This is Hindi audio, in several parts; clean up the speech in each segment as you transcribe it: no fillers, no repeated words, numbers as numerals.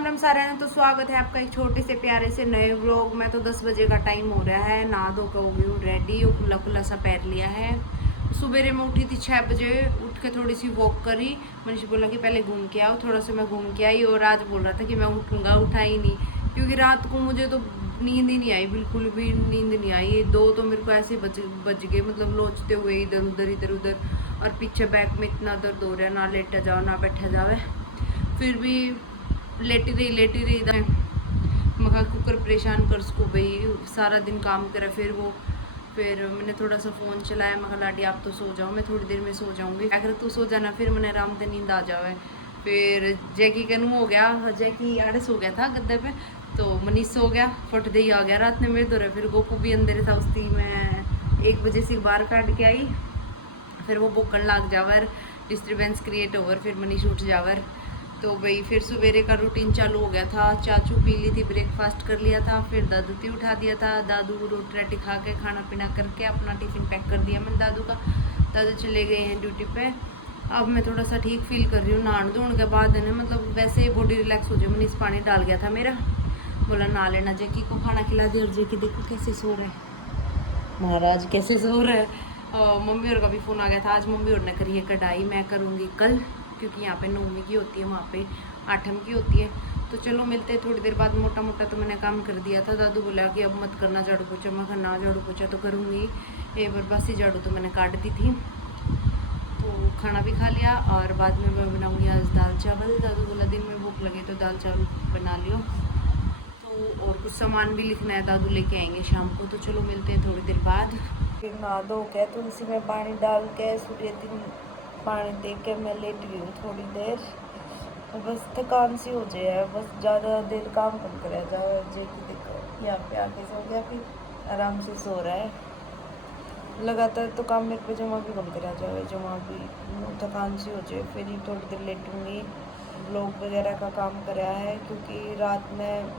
राम राम सारे ने। तो स्वागत है आपका एक छोटे से प्यारे से नए व्लॉग में। तो 10 बजे का टाइम हो रहा है, नहा धो के हो गई हूँ रेडी और खुला खुला सा पैर लिया है। सुबह में उठी थी 6 बजे, उठ के थोड़ी सी वॉक करी। मनीष बोला कि पहले घूम के आओ, थोड़ा सा मैं घूम के आई। और आज बोल रहा था कि मैं उठूंगा, उठा ही नहीं क्योंकि रात को मुझे तो नींद ही नहीं आई, बिल्कुल भी नींद नहीं आई। दो तो मेरे को ऐसे बज गए, मतलब लोचते हुए इधर उधर। और पीछे बैक में इतना दर्द हो रहा है, ना लेटा जाओ ना बैठा जावे। फिर भी लेटी रही मखा कुकर परेशान कर उसको भाई, सारा दिन काम करे। फिर मैंने थोड़ा सा फ़ोन चलाया। मैं लाडी आप तो सो जाओ, मैं थोड़ी देर में सो जाऊंगी। अगर तू सो जाना फिर मैंने आराम से नींद आ जावे। फिर जैकी का हो गया, जैकी आड़े सो गया था गद्दे पे, तो मनीष सो गया, फट दे ही आ गया रात में मेरे दौरे। फिर गोपू भी अंदर था, उसकी मैं 1 बजे से बाहर काट के आई। फिर वो बोकन लाग जावर, डिस्टर्बेंस क्रिएट ओवर, फिर मनीष उठ जावर। तो भाई फिर सवेरे का रूटीन चालू हो गया था। चाचू पी ली थी, ब्रेकफास्ट कर लिया था। फिर दादू ती उठा दिया था। दादू रोटी राटी खा के खाना पीना करके अपना टिफ़िन पैक कर दिया मैंने दादू का। दादू चले गए हैं ड्यूटी पे। अब मैं थोड़ा सा ठीक फील कर रही हूँ। नहाने धोने के बाद है ना, मतलब वैसे ही बॉडी रिलैक्स हो जाए। मनीष पानी डाल गया था मेरा, बोला नहा लेना। जेकी को खाना खिला दिया और जेकी देखो कैसे सो रहा है, महाराज कैसे सो रहा है। मम्मी और का भी फ़ोन आ गया था। आज मम्मी और ने करी है कढ़ाई, मैं करूँगी कल, क्योंकि यहाँ पे 9वीं की होती है, वहाँ पे 8वीं की होती है। तो चलो मिलते हैं थोड़ी देर बाद। मोटा मोटा तो मैंने काम कर दिया था। दादू बोला कि अब मत करना झाड़ू पोछा। मैं ना झाड़ू पोछा तो करूँगी, एक बार बस ही झाड़ू तो मैंने काट दी थी। तो खाना भी खा लिया और बाद में मैं बनाऊँगी आज दाल चावल। दादू बोला दिन में भूख लगे तो दाल चावल बना लियो। तो और कुछ सामान भी लिखना है, दादू लेके आएंगे शाम को। तो चलो मिलते हैं थोड़ी देर बाद। फिर नहा धो के तुलसी में पानी डाल के सूर्य दिन पानी दे के मैं लेट गई हूँ थोड़ी देर। बस थकान सी हो जाए, बस ज़्यादा देर काम कम कराया जाओ। जे कि देखो यहाँ पे आके सो गया, फिर आराम से सो रहा है। लगातार तो काम मेरे पे जमा भी कम कराया जाए, जमा भी थकान सी हो जाए। फिर ही थोड़ी देर लेटूँगी। ब्लॉग वगैरह का काम कराया है क्योंकि रात में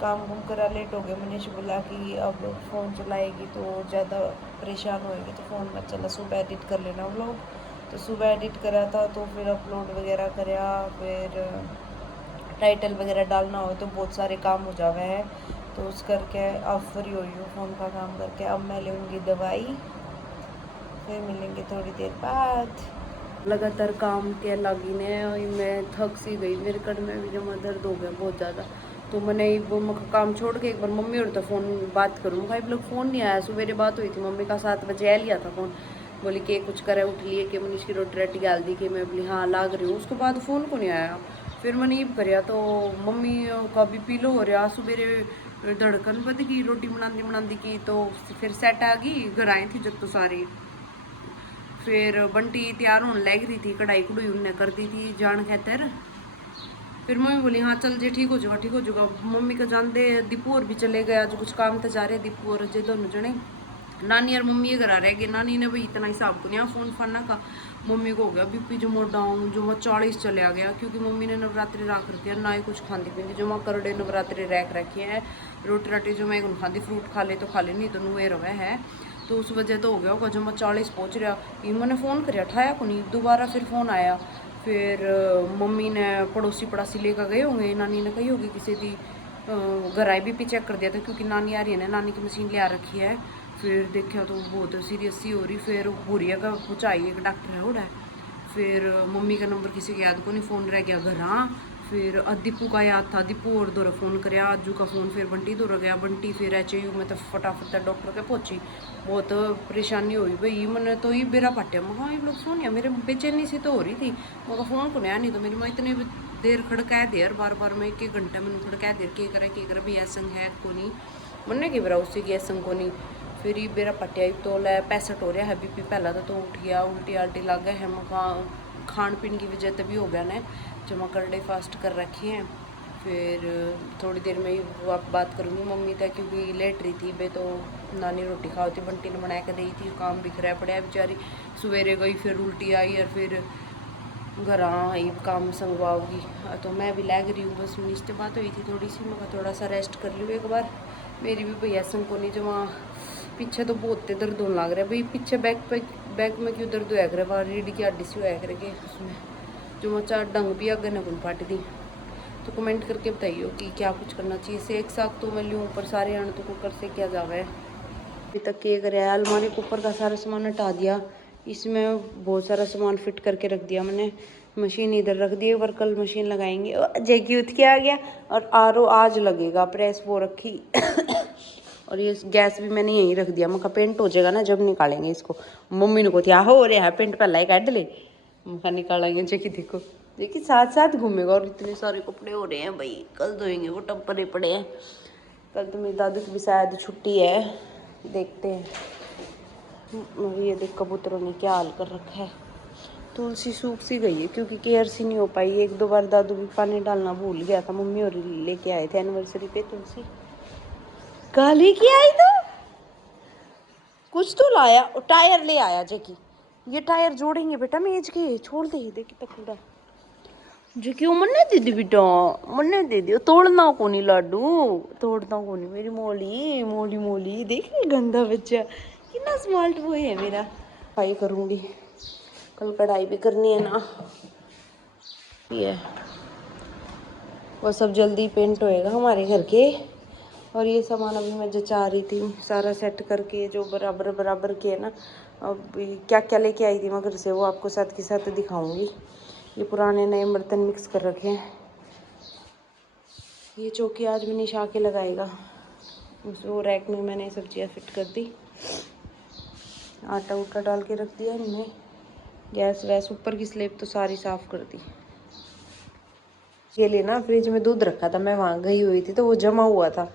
काम कुम करा लेट हो गया। मनीष बोला कि अब फ़ोन चलाएगी तो ज़्यादा परेशान होएगी, तो फ़ोन मत चला, सुबह एडिट कर लेना व्लॉग। तो सुबह एडिट करा था, तो फिर अपलोड वगैरह करा। फिर टाइटल वगैरह डालना हो तो बहुत सारे काम हो जावे हैं। तो उस करके अब फ्री हुई हूँ फ़ोन का काम करके। अब मैं लूँगी दवाई, फिर मिलेंगे थोड़ी देर बाद। लगातार काम के लगी ने मैं थक सी गई, मेरे कड़ में भी जमा दर्द हो गया बहुत ज़्यादा। तो मैंने वो काम छोड़ के एक बार मम्मी और तो फ़ोन बात करूँ। भाई लोग फ़ोन नहीं आया। सवेरे बात हुई थी मम्मी का, 7 बजे आ लिया था फ़ोन। बोली कि कुछ करे, उठ लिए कि मनीष की रोटी राटी डाल दी कि मैं बोली हाँ लाग रही हूँ। उसके बाद फ़ोन को नहीं आया। फिर मैंने ये कराया तो मम्मी का भी पी लो हो रहा। सवेरे धड़कन बद गई, रोटी बनाती की तो फिर सेट आ गई। घर आए थी जब तो सारी। फिर बंटी तैयार होने लग रही थी, कढ़ाई कढ़ाई उनने कर दी थी जान खातर। फिर मम्मी बोली हाँ चल जे ठीक हो जाएगा ठीक हो जाएगा। मम्मी का जान दे दीपू और भी चले गए, आज कुछ काम तो जा रहे दीपू और जे दोनों जने। नानी और मम्मी ये घर रह गए। नानी ने भाई इतना हिसाब को नहीं फ़ोन फाना का। मम्मी को हो गया बीपी जो डाउन, जो 40 चले आ गया, क्योंकि मम्मी ने नवरात्रि रख रखी है, ना ही कुछ खाती पीती। जो मैं करड़े नवरात्रि रख रखी है, रोटी राटी जो मैं खाती, फ्रूट खा ले तो खा ले, नहीं तो नुए रवे है। तो उस वजह तो हो गया होगा जो मैं 40 पहुँच रहा। मैंने फ़ोन कर उठाया को नहीं, दोबारा फिर फ़ोन आया। फिर मम्मी ने पड़ोसी पड़ासी लेकर गए होंगे, नानी ने कही होगी किसी दी गराई भी चेक कर दिया था, क्योंकि नानी आ रही है ना, नानी की मशीन ले आ रखी है। फिर देखा तो बहुत सीरियस सी हो रही। फिर बुढ़िया का पहुँचाई, एक डॉक्टर है उड़ा। फिर मम्मी का नंबर किसी के याद को नहीं, फ़ोन रह गया घर। हाँ फिर दीपू का याद था, दीपू और दौरा फ़ोन कराया। अज्जू का फ़ोन फिर बंटी दौरा गया। बंटी फिर HU में तो फटाफट डॉक्टर के पहुँची। बहुत परेशानी हुई भाई। मैंने तो ये बेरा पाटिया, मैं हाँ ये लोग फ़ोन या मेरे बेचैनी सी तो हो रही थी। मगर फ़ोन को नहीं तो मेरी माँ इतनी देर खड़का देर बार मैं 1 घंटा मैंने खड़का देर के करे भी ऐसंग है को नहीं मन की बरा उससे की ऐसंग को नहीं। फिर ये बेरा पटिया तो लै 65 हो रहा है BP पहला तो उठ गया, उल्टी आल्टी लग गया है। मका खान पीन की वजह तभी हो गया ना, जमा करडे फास्ट कर रखे हैं। फिर थोड़ी देर में ही बात करूँगी मम्मी तक, क्योंकि लेट रही थी बे। तो नानी रोटी खाओ थी, बंटी ने बना के दी थी। काम बिखरा पड़ा बेचारी, सवेरे गई फिर उल्टी आई और फिर घर आई काम संगवाओगी। तो मैं भी लग रही हूँ, बस मनीष से बात हुई थी थोड़ी सी, मैं थोड़ा सा रेस्ट कर लूँ एक बार। मेरी भी भैया संग को नहीं, जमा पीछे तो बहुत दर्द होने लग रहा है भाई। पीछे बैक में क्यों दर्द होया करे, वहाँ रीढ़ की हड्डी सी होया करे उसमें जो मचा डंग भी अगर न गुन फाट दी। तो कमेंट करके बताइए कि क्या कुछ करना चाहिए। से एक साथ तो मैं लूँ पर सारे आने तो कुकर से क्या जावा है। अभी तक के कर है अलमारी के ऊपर का सारा सामान हटा दिया, इसमें बहुत सारा सामान फिट करके रख दिया मैंने। मशीन इधर रख दी, एक बार कल मशीन लगाएंगे। जैकी उठ के आ गया और आरओ आज लगेगा, प्रेस वो रखी और ये गैस भी मैंने यहीं रख दिया। मका पेंट हो जाएगा ना जब निकालेंगे इसको। मम्मी ने को क्या हो रहा है पेंट पहला ही काट ले, मका निकालेंगे। जैकी देखो, देखिए साथ साथ घूमेगा। और इतने सारे कपड़े हो रहे हैं भाई, कल धोएंगे, वो टब पड़े पड़े हैं। कल तो मेरी दादू की भी शायद छुट्टी है, देखते हैं। ये देख कबूतरों ने क्या हाल कर रखा है। तुलसी सूख सी गई है क्योंकि केयर सी नहीं हो पाई। एक दो बार दादू भी पानी डालना भूल गया था, मम्मी और लेके आए थे एनिवर्सरी पे तुलसी। काली की आई तो कुछ तो लाया, टायर ले आया जैकी। ये टायर जोड़ेंगे बेटा मेज के, छोड़ दे। देखी तो कूड़ा जो क्यों मन्ने दे दी बेटा, मन्ने दे दी। तोड़ना को नहीं लाडू, तोड़ना को नहीं। मेरी मोली मोली मोली देख रही, गंदा बच्चा कितना स्मार्ट बॉय है मेरा। सफाई करूँगी, कल कढ़ाई भी करनी है ना। ये वो सब जल्दी पेंट होएगा हमारे घर के। और ये सामान अभी मैं जचा रही थी सारा सेट करके, जो बराबर बराबर के है ना। अब क्या क्या लेके आई थी मैं घर से, वो आपको साथ के साथ दिखाऊंगी। ये पुराने नए बर्तन मिक्स कर रखे हैं। ये चौकी आज मनीष आके लगाएगा। उस वो रैक में मैंने सब्जियां फिट कर दी, आटा उटा डाल के रख दिया इनमें। गैस वैस ऊपर की स्लेब तो सारी साफ कर दी। ये लिए ना फ्रिज में दूध रखा था, मैं वहाँ गई हुई थी तो वो जमा हुआ था।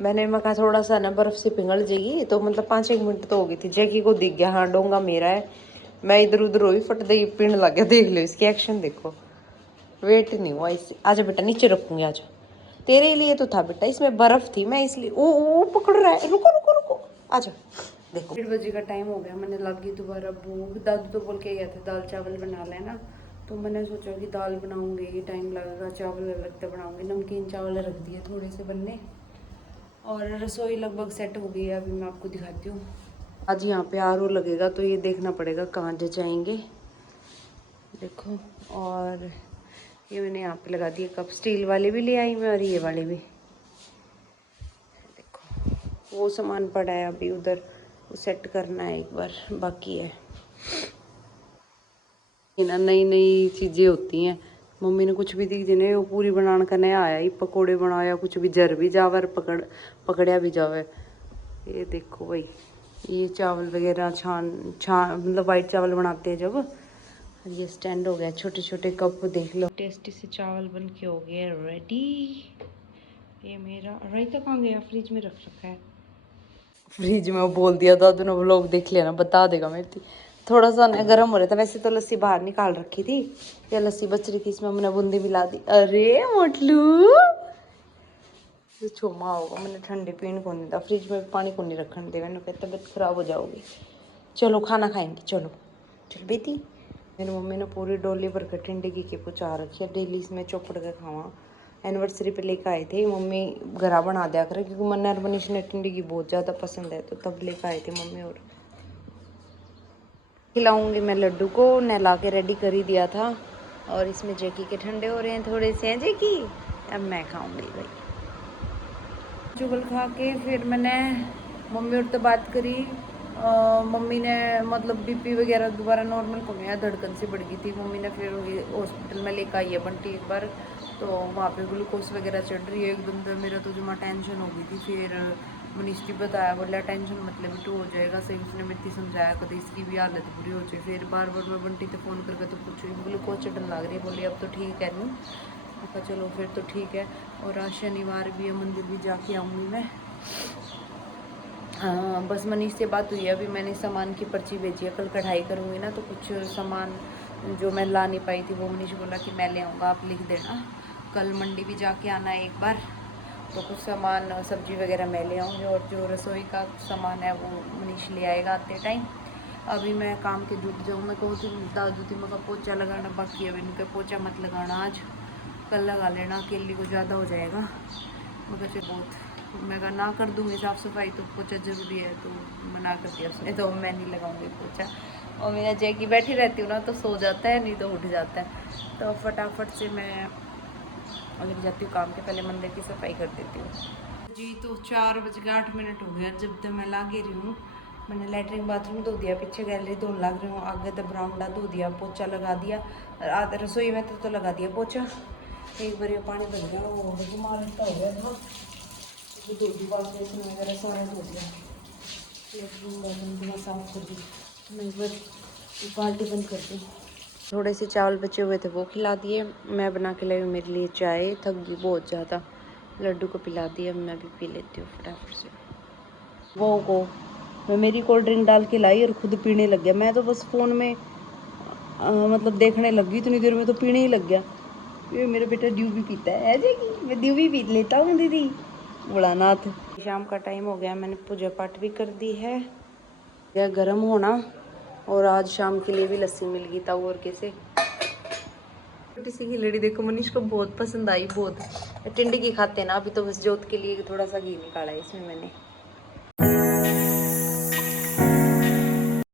मैंने कहा थोड़ा सा ना बर्फ़ से पिघल जाएगी, तो मतलब 5-1 मिनट तो हो गई थी। जैकी को दिख गया हाँ डोंगा मेरा है। मैं इधर उधर हुई, फट दे पिंड लग गया। देख लो इसकी एक्शन देखो, वेट नहीं हुआ इससे। आजा बेटा नीचे रखूंगी, आजा। तेरे लिए तो था बेटा, इसमें बर्फ़ थी, मैं इसलिए ओ पकड़ रहा है। रुको रुको रुको, आजा। देखो 1:30 बजे का टाइम हो गया, मैंने लगी दोबारा भूख। दादू तो बोल के गया था दाल चावल बना लेना, तो मैंने सोचा कि दाल बनाऊंगी, ये टाइम लगेगा, चावल अलग से बनाऊंगी। नमकीन चावल रख दिए थोड़े से बनने, और रसोई लगभग सेट हो गई है। अभी मैं आपको दिखाती हूँ। आज यहाँ पे आरओ लगेगा तो ये देखना पड़ेगा कहाँ जचाएंगे, देखो। और ये मैंने यहाँ पे लगा दिए कप, स्टील वाले भी ले आई मैं और ये वाले भी। देखो वो सामान पड़ा है अभी उधर, वो सेट करना है एक बार, बाकी है। ये ना नई नई चीज़ें होती हैं, मम्मी ने कुछ भी दी जिन्हें वो पूरी बनाने का नया आया ही। पकोड़े बनाया, कुछ भी जर भी जावर पकड़या भी जावे। ये देखो भाई, ये चावल वगैरह छान मतलब वाइट चावल बनाते हैं जब। ये स्टैंड हो गया, छोटे छोटे कप देख लो। टेस्टी से चावल बन के हो गए रेडी। ये मेरा रायता कहाँ गया, फ्रिज में रख रखा है। फ्रिज में वो बोल दिया दादू ने, व्लॉग देख लेना बता देगा। मेरी थोड़ा सा ना गर्म हो रहा था, वैसे तो लस्सी बाहर निकाल रखी थी। ये लस्सी बच रही थी, इसमें मैंने बूंदी मिला दी। अरे मोटलू जो छोमा होगा, मैंने ठंडे पीने को नहीं था, फ्रिज में पानी को नहीं रखने दे। मैंने कहा तबीयत खराब हो जाओगी। चलो खाना खाएंगे, चलो चल बेटी। मेरी मम्मी ने पूरी डोली भर कर टिंडगी के पहुँचा रखी है, डेली इसमें चौपड़ के खावा। एनिवर्सरी पे लेकर आए थे मम्मी, घरा बना दिया करे क्योंकि मन्ना और मनीष ने टिंडगी बहुत ज़्यादा पसंद है, तो तब लेकर आए थे मम्मी। और खिलाऊंगी मैं लड्डू को, नहला के रेडी कर ही दिया था। और इसमें जैकी के ठंडे हो रहे हैं थोड़े से हैं जैकी, अब मैं खाऊंगी भाई। चुगल खा के फिर मैंने मम्मी और तो बात करी। मम्मी ने मतलब बीपी वगैरह दोबारा नॉर्मल को गया, धड़कन से बढ़ गई थी। मम्मी ने फिर हॉस्पिटल में लेकर आई है बंटी एक बार, तो वहाँ पे ग्लूकोज वगैरह चढ़ रही है एकदम। तो मेरा तो जुम्मा टेंशन हो गई थी। फिर मनीष की बताया, बोला टेंशन मतलब भी हो जाएगा सही। उसने मेरी समझाया कभी इसकी भी हालत बुरी हो जाए। फिर बार बार मैं बंटी से फ़ोन करके तो पूछ रही ग्लूकोज चढ़ने लग रही है, बोली अब तो ठीक है नहीं। कहा चलो फिर तो ठीक है। और आज शनिवार भी है, मंदिर भी जाके आऊँगी मैं। हाँ बस मनीष से बात हुई है, अभी मैंने सामान की पर्ची भेजी है। कल कढ़ाई करूँगी ना, तो कुछ सामान जो मैं ला नहीं पाई थी वो मनीष बोला कि मैं ले आऊँगा, आप लिख देना। कल मंडी भी जाके आना है एक बार, तो कुछ सामान सब्जी वगैरह मैं ले आऊँगी। और जो रसोई का सामान है वो मनीष ले आएगा आते टाइम। अभी मैं काम के जुट जाऊँ। मैं कहूँ थी दादू थी मैं पोछा लगाना बाकी है, इनका पोछा मत लगाना आज, कल लगा लेना, अकेली को ज़्यादा हो जाएगा। मैं कहा बहुत, मैं कहा ना कर दूँगी साफ़ सफाई, तो पोछा ज़रूरी है, तो मना कर दिया उसने, तो मैं नहीं लगाऊंगी पोछा। और मेरा जैकी बैठी रहती हूँ ना तो सो जाता है, नहीं तो उठ जाता है। तो फटाफट से मैं और लग जाती हूँ काम के, पहले मंदिर की सफाई कर देती हूँ जी। तो 4:08 हो गया जब तक मैं लागे रही हूँ। मैंने लेटरिन बाथरूम धो दिया, पीछे गैलरी धोने लग रही हूँ, आगे तो बरामदा धो दिया, पोछा लगा दिया, आधे रसोई में तो लगा दिया पोछा। एक बार ये पानी भर गया, वो रुमाल का हो गया था, धो दी, बाल्टी वगैरह सारा धो दिया, लेटरिन बाथरूम पूरा साफ कर दी। मैं एक बार बाल्टी बंद कर दी। थोड़े से चावल बचे हुए थे वो खिला दिए, मैं बना के लाई मेरे लिए चाय, थक गई बहुत ज़्यादा, लड्डू को पिला दिया, मैं भी पी लेती हूँ फटाफट से। वो को मैं मेरी कोल्ड ड्रिंक डाल के लाई और खुद पीने लग गया। मैं तो बस फ़ोन में मतलब देखने लग गई, इतनी देर में तो पीने ही लग गया। ये मेरा बेटा ड्यू भी पीता है ऐसे कि मैं ड्यू भी पी लेता हूँ दीदी, बड़ा नाथ। शाम का टाइम हो गया, मैंने पूजा पाठ भी कर दी है, यह गर्म होना। और आज शाम के लिए भी लस्सी मिल गई ताऊ और कैसे छोटी सी खिलड़ी देखो, मनीष को बहुत पसंद आई, बहुत टिंडे की खाते ना। अभी तो बस जोत के लिए थोड़ा सा घी निकाला है इसमें मैंने।